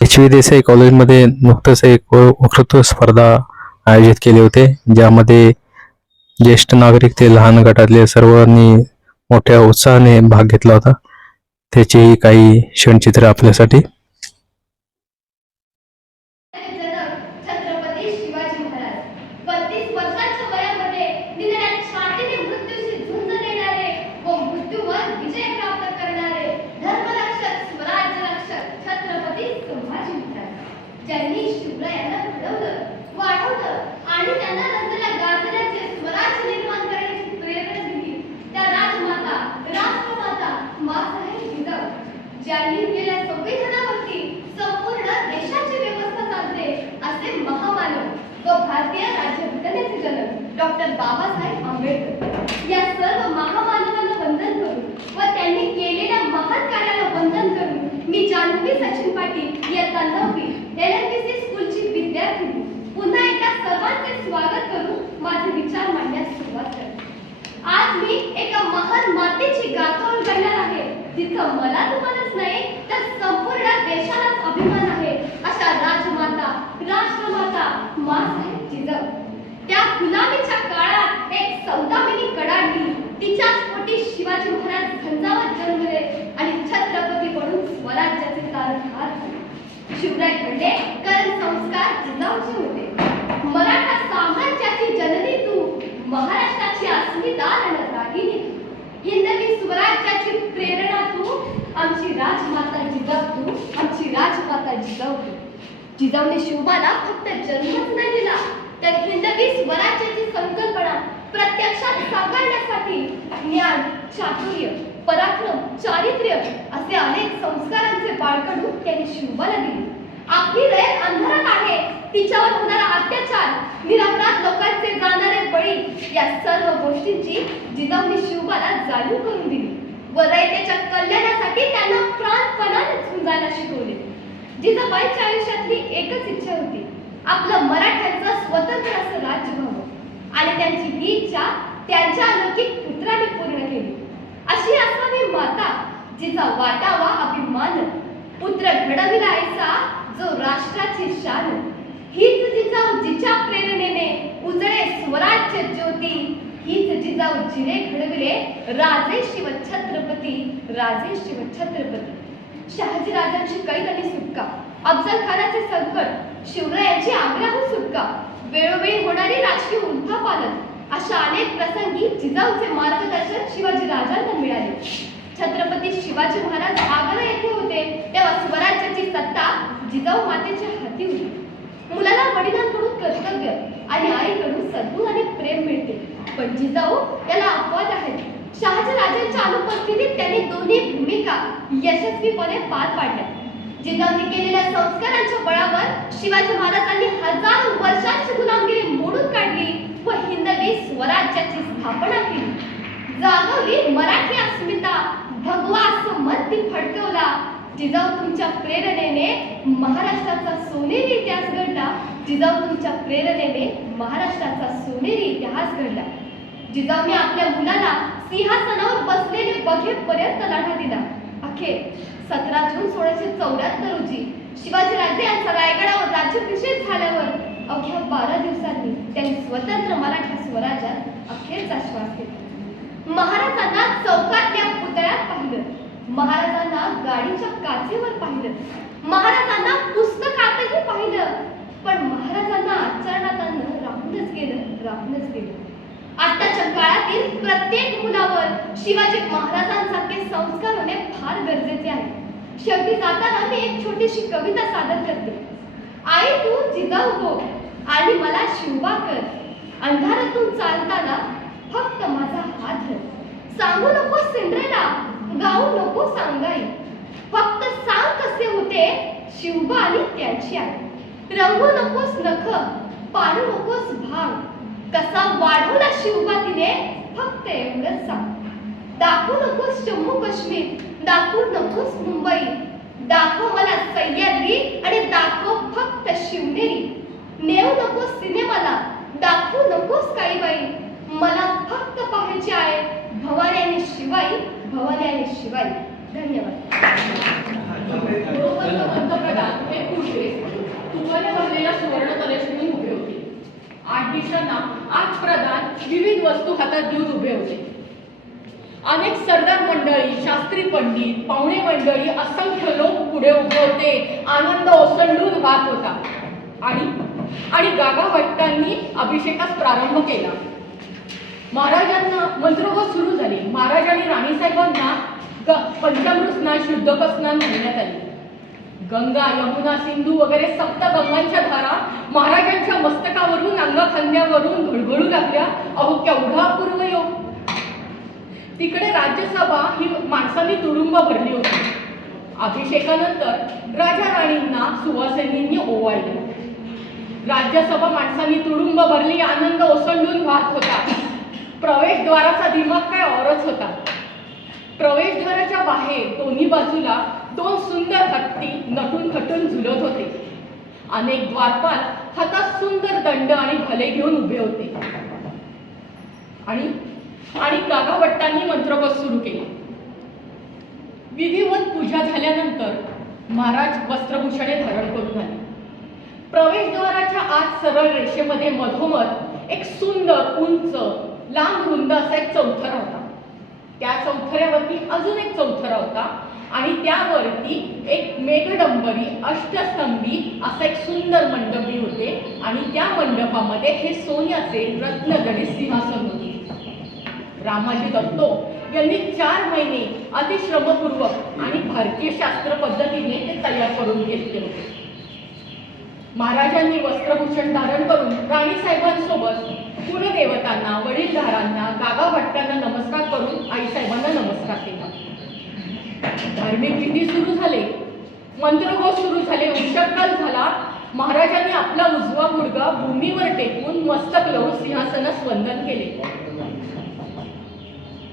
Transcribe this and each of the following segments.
H V Desai कॉलेजमध्ये नुकतंच एक वक्तृत्व स्पर्धा आयोजित केले होते ज्यामध्ये ज्येष्ठ नागरिक ते लहान गटातले सर्वांनी मोठ्या उत्साहाने भाग घेतला होता. त्याचेही काही क्षणचित्र आपल्यासाठी जनक छत्रपती शिवाजी महाराज बत्तीस वर्षाच्या वयामध्ये निधड्या छातीने मृत्यूशी झुंज देणारे व मृत्यूवर विजय प्राप्त करणारे धर्मरक्षक स्वराज्य रक्षक छत्रपती संभाजी महाराज ज्यांनी शिवरायांना घडवलं वाढवलं आणि त्यांना नंतरला गाजण्याचे स्वराज्य निर्माण करण्याची प्रेरणा दिली त्या राजमाता राष्ट्रमाता मासाहेब जिजाऊ ज्यांनी केल्या संविधानावरती संपूर्ण देशाची व्यवस्था चालते असे महामानव व भारतीय राज्यघटनेचे जनक डॉक्टर बाबासाहेब आंबेडकर. या सर्व महामानवांना वंदन करून व त्यांनी केलेल्या महान कार्याला वंदन करून मी जान्हवी सचिन पाटील या नववी सी स्कूलची विद्यार्थी पुन्हा एकदा सर्वांचे स्वागत करून माझे विचार मांडण्यास सुरुवात करते. आज मी एका महान मातेची गाथा उलगडणार तिथं मला तुम्हालाच नाही तर संपूर्ण देशालाच अभिमान आहे. अशा राजमाता राष्ट्रमाता मासाहेब जिजाऊ त्या गुलामीच्या काळात एक सौदामिनी कडाडली. तिच्याच पोटी शिवाजी महाराज झंझावत जन्मले आणि छत्रपती म्हणून स्वराज्याचे कारभार शिवराय घडले कारण संस्कार जिजाऊचे होते. मराठा साम्राज्याची जननी तू महाराष्ट्राची अस्मिता रणरागिणी हिंदवी स्वराज्याची प्रेरणा तू. आमची राजमाता जिजाव तू आमची राजमाता जिजाव तू जिजाऊने शिवबाला फक्त जन्मच नाही दिला. तर हिंदवी स्वराज्याची संकल्पना प्रत्यक्षात साकारण्यासाठी ज्ञान चातुर्य पराक्रम चारित्र्य असे अनेक संस्कारांचे बाळकडून त्यांनी शिवबाला दिले. आपली रयत अंधारात आहे. तिच्यावर होणारा अत्याचार निरपराध लोकांचे जाणारे बळी या सर्व गोष्टींची जिजाऊंनी शिवबाला जाणीव करून दिली. व रयतेच्या कल्याणासाठी त्यांना प्राणपणाने झुंजायला शिकवले. जिजाबाईच्या आयुष्यातली एकच इच्छा होती आपलं मराठ्यांचं स्वतंत्र असं राज्य व्हावं. आणि त्यांची ही इच्छा त्यांच्या अलौकिक पुत्राने पूर्ण केली. अशी असावी माता जिचा वाटावा अभिमान. पुत्र घडविला आईचा जो राष्ट्राची शान. हीच जिचा जिच्या प्रेरणेने उजळे स्वराज्य ज्योती. हीच जिजाऊ जिने घडविले राजे शिव छत्रपती राजे शिव छत्रपती. शहाजी राजांची कैद आणि सुटका. अफजल खानाचे संकट शिवरायांची आग्राहून सुटका. वेळोवेळी होणारी राजकीय उंथापालन अशा अनेक प्रसंगी जिजाऊचे मार्गदर्शन शिवाजी राजांना मिळाले. छत्रपती शिवाजी महाराज आग्रा येथे होते तेव्हा स्वराज्याची सत्ता जिजाऊ मातेच्या हाती होती. मुलाला वडिलांकडून कर्तव्य आणि आईकडून सद्गुण आणि प्रेम मिळते. पण जिजाऊ हो, याला अपवाद आहेत शहाजी राजांच्या अनुपस्थितीत त्यांनी दोन्ही भूमिका यशस्वीपणे पार पाडल्या. जिजाऊने केलेल्या संस्कारांच्या बळावर शिवाजी महाराजांनी हजारो वर्षांची गुलामगिरी मोडून काढली व हिंदवी स्वराज्याची स्थापना केली. जागवली मराठी अस्मिता भगवा असं मन फडकवला. जिजाऊ तुमच्या प्रेरणेने महाराष्ट्राचा सोनेरी इतिहास घडला. जिजाऊ तुमच्या प्रेरणेने महाराष्ट्राचा सोनेरी इतिहास घडला. जिजाऊने आपल्या मुलाला सिंहासनावर बसलेले बघेपर्यंत लढा दिला. अखेर सतरा जून सोळाशे चौऱ्याहत्तर रोजी शिवाजी राजे यांचा रायगडावर राज्याभिषेक झाल्यावर अवघ्या बारा दिवसांनी त्यांनी स्वतंत्र मराठा स्वराज्यात अखेरचा श्वास घेतला. महाराजांना चौकातल्या पुतळ्यात पाहिलं. महाराजांना गाडीच्या काचेवर पाहिलं. महाराजांना पुस्तकातही पाहिलं. पण महाराजांना आचरणात आणणं राहूनच गेलं राहूनच गेलं. आताच्या काळातील प्रत्येक मुलावर शिवाजी महाराजांसारखे संस्कार होणे फार गरजेचे आहे. शेवटी जाताना मी एक छोटीशी कविता सादर करते. आई तू जिजाऊ हो आणि मला शिवबा कर. अंधारातून चालताना फक्त माझा हात धर. सांगू नको सिंड्रेला गाऊ नको सांगाई. फक्त सांग कसे होते शिवबा आणि त्याची आई. रंगू नकोस नख पाडू नकोस भाग. कसा वाढवला शिवबा तिने फक्त एवढंच सांग दाखवू नकोस जम्मू काश्मीर दाखवू नकोस मुंबई दाखव मला सह्याद्री आणि दाखव फक्त शिवनेरी. नेऊ नकोस सिनेमाला दाखवू नकोस काही बाई मला फक्त पाहायचे आहे भवानी आणि शिवाई भवानी आणि शिवाई. धन्यवाद. तुम्हाला भरलेला सुवर्ण कलेश आठ आज आठ प्रधान विविध वस्तू हातात घेऊन उभे होते. अनेक सरदार मंडळी शास्त्री पंडित पाहुणे मंडळी असंख्य लोक पुढे उभे होते. आनंद ओसंडून वाहत होता. आणि आणि गागा भट्टांनी अभिषेकास प्रारंभ केला. महाराजांना मंत्रोगत सुरू झाली. महाराज आणि राणीसाहेबांना ग पंचामृत स्नान शुद्धक स्नान घालण्यात आली. गंगा यमुना सिंधू वगैरे सप्त गंगांच्या धारा महाराजांच्या मस्तकावरून अंगखांद्यावरून घडघडू लागल्या. अहो केवढा पूर्व योग. तिकडे राज्यसभा ही माणसांनी तुडुंब भरली होती. अभिषेकानंतर राजा राणींना सुवासिनींनी ओवाळले. राज्यसभा माणसांनी तुडुंब भरली आनंद ओसंडून वाहत होता. प्रवेशद्वाराचा दिमाग काय औरच होता. प्रवेशद्वाराच्या बाहेर दोन्ही बाजूला दोन सुंदर हत्ती नटून खटून झुलत होते. अनेक द्वारपाल हातात सुंदर दंड आणि भले घेऊन उभे होते. आणि आणि गागावट्टांनी मंत्रोपद सुरू केला. विधिवत पूजा झाल्यानंतर महाराज वस्त्रभूषणे धारण करून आले. प्रवेशद्वाराच्या आत सरळ रेषेमध्ये मधोमध एक सुंदर उंच लांब रुंद असा एक चौथरा होता. त्या चौथऱ्यावरती अजून एक चौथरा होता. आणि त्यावरती एक मेघडंबरी अष्टस्तंभी असं एक सुंदर मंडपी होते. आणि त्या मंडपामध्ये हे सोन्याचे रत्नजडित सिंहासन होते. रामाजी दत्तो यांनी चार महिने अतिश्रमपूर्वक आणि भारतीय शास्त्र पद्धतीने ते तयार करून घेतले होते. महाराजांनी वस्त्रभूषण धारण करून राणीसाहेबांसोबत कुलदेवतांना वडीलधारांना गागा भट्टांना नमस्कार करून आईसाहेबांना नमस्कार केला. धार्मिक विधी सुरू झाले. मंत्रघोष सुरू झाले. उषक्काल झाला. महाराजांनी आपला उजवा मुलगा भूमीवर टेकून मस्तक लावून सिंहासनास वंदन केले.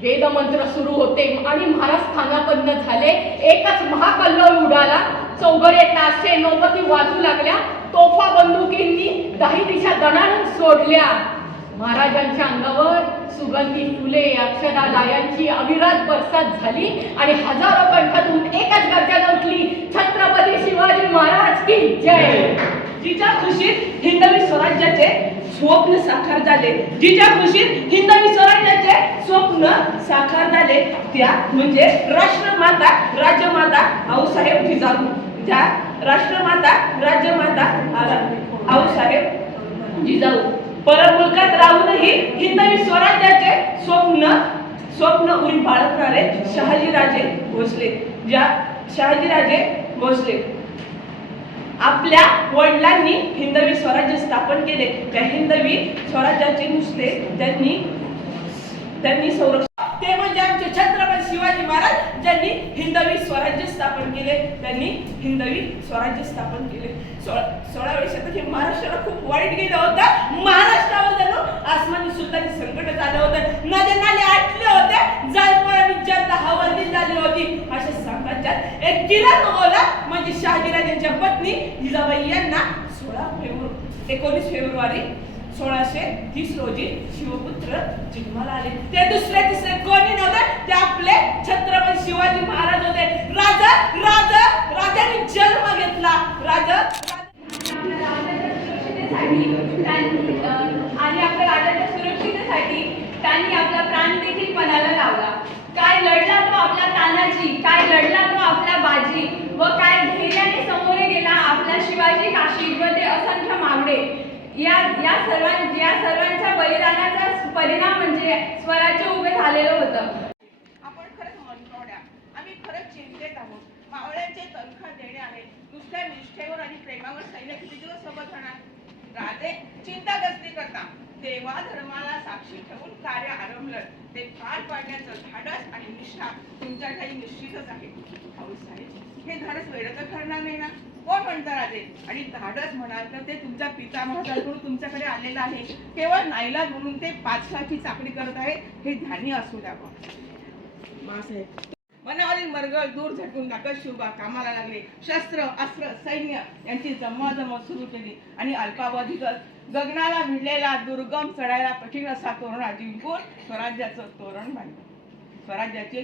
वेदमंत्र सुरू होते आणि महाराज स्थानापन्न झाले. एकच महाकल्लोळ उडाला. चौघडे ताशे नौपती वाजू लागल्या. तोफा बंदुकींनी दाही दिशा दणाणून सोडल्या. महाराजांच्या अंगावर सुगंधी फुले अक्षरा लायांची अविरात बरसात झाली आणि हजारो कंठातून एकच गर्जना उठली छत्रपती शिवाजी महाराज की जय. जिच्या खुशीत हिंदवी स्वराज्याचे स्वप्न साकार झाले. जिच्या खुशीत हिंदवी स्वराज्याचे स्वप्न साकार झाले त्या म्हणजे राष्ट्रमाता राज्यमाता आऊसाहेब जिजाऊ. त्या राष्ट्रमाता राज्यमाता आऊसाहेब जिजाऊ. परमुलकात राहूनही हिंदवी स्वराज्याचे स्वप्न स्वप्न उरी बाळगणारे शहाजीराजे भोसले. ज्या शहाजीराजे भोसले. आपल्या वडिलांनी हिंदवी स्वराज्य स्थापन केले. त्या हिंदवी स्वराज्याचे नुसते त्यांनी त्यांनी संरक्षण ते म्हणजे आमचे छत्रपती शिवाजी महाराज ज्यांनी हिंदवी स्वराज्य स्थापन केले. त्यांनी हिंदवी स्वराज्य स्थापन केले. सोळा सोळाव्या शतक हे महाराष्ट्राला खूप वाईट गेलं होतं. महाराष्ट्रावर जणू आसमानी सुद्धा संकट झालं होतं. नद्या नाले आटले होते जायफळ आणि जनता हवाली झाली होती. अशा साम्राज्यात एक किरण ओला म्हणजे शहाजीराजांच्या पत्नी जिजाबाई यांना सोळा फेब्रुवारी एकोणीस फेब्रुवारी सोळाशे तीस रोजी शिवपुत्र जन्माला आले. ते दुसरे तिसरे कोणी नव्हते? ते आपले छत्रपती शिवाजी महाराज होते. राजा राजा राजाने जन्म घेतला. राजा आणि आपल्या राजाच्या सुरक्षितेसाठी त्यांनी आपला प्राण देखील पणाला लावला. काय लढला तो आपला तानाजी? काय लढला तो आपला बाजी? व काय धैर्याने समोरे गेला आपला शिवाजी काशी व ते असंख्य मावडे या या सर्वां या सर्वांच्या बलिदानाचा परिणाम म्हणजे स्वराज्य उभे झालेलं होतं. आपण खरंच मनकवड्या आम्ही खरंच चिंतेत आहोत. मावळ्यांचे तनखा देणे आहे. नुसत्या निष्ठेवर आणि प्रेमावर सैन्य किती दिवस सोबत राहणार राजे चिंतागस्ती करता. देवा धर्माला साक्षी ठेवून कार्य आरंभलं ते पार पाडण्याचं धाडस आणि निष्ठा तुमच्या ठाई निश्चितच आहे. भाऊसाहेब हे धाडस वेळ तर ठरणार नाही ना? कोण म्हणतं राजे? आणि धाडस म्हणाल तर ते तुमच्या पितामहाकडून तुमच्याकडे आलेलं आहे. केवळ नाईलाज म्हणून ते पाचशाची चाकरी करत आहे हे ध्यानी असू द्यावं. बाळासाहेब मनावरील मरगळ दूर झटकून टाकत शिवबा कामाला लागले. शस्त्र अस्त्र सैन्य यांची जमवाजमव सुरू केली आणि अल्पावधीतच गगनाला भिडलेला दुर्गम चढायला कठीण असा तोरणा जिंकून स्वराज्याचं तोरण बांधलं. स्वराज्याचे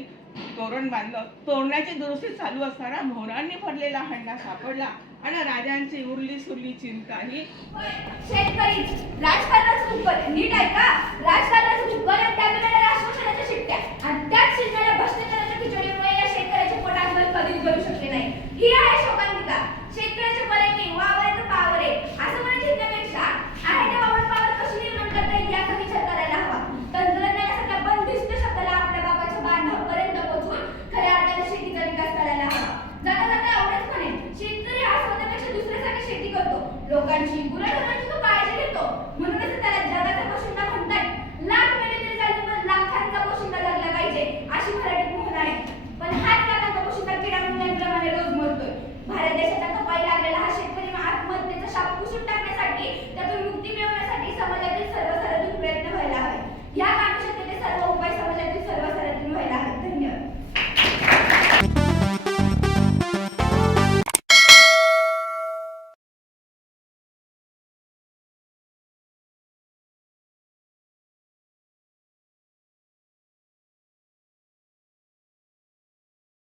तोरण बांधलं. तोरणाची दुरुस्ती चालू असताना मोहरांनी भरलेला हंडा सापडला आणि राजांची उरली सुरली चिंता ही शेतकरी राजकारणाचं नीट आहे का राजकारणाचं arrogantinho por aí.